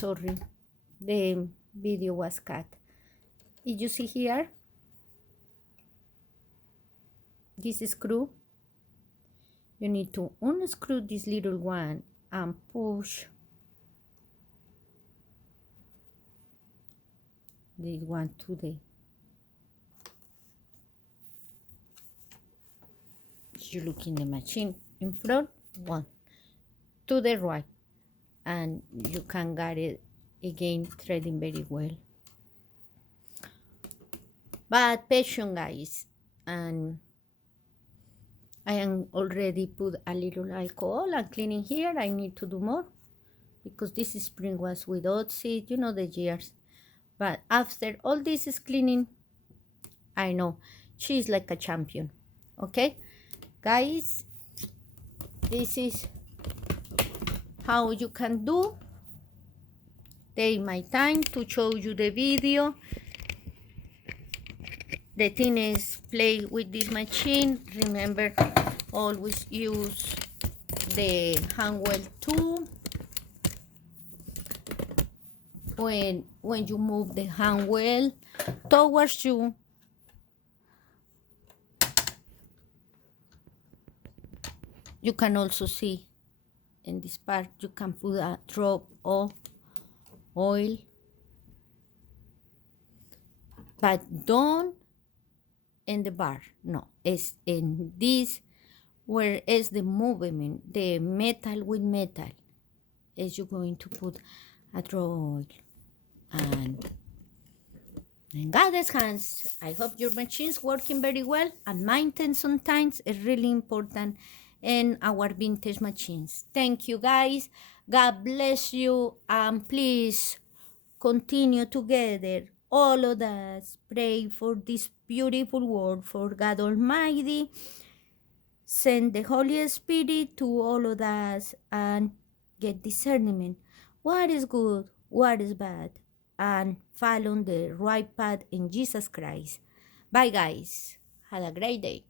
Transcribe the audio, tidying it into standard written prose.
sorry, the video was cut. Did you see here? This screw, you need to unscrew this little one and push this one to the, you look in the machine in front, one to the right, and you can get it again threading very well. But patience, guys, and I am already put a little alcohol and cleaning here. I need to do more because this spring was without seed, you know, the years. But after all this is cleaning, I know she's like a champion. Okay, guys, this is how you can do. Take my time to show you the video. The thing is, play with this machine. Remember, always use the hand wheel too. When you move the hand wheel towards you, you can also see in this part, you can put a drop of oil, but don't in the bar, no, it's in this where is the movement, the metal with metal, is you're going to put a drop of oil. And in God's hands, I hope your machine's working very well, and maintenance sometimes is really important in our vintage machines. Thank you, guys. God bless you, and please continue together, all of us, pray for this beautiful world, for God Almighty. Send the Holy Spirit to all of us and get discernment. What is good, what is bad, and follow the right path in Jesus Christ. Bye, guys. Have a great day.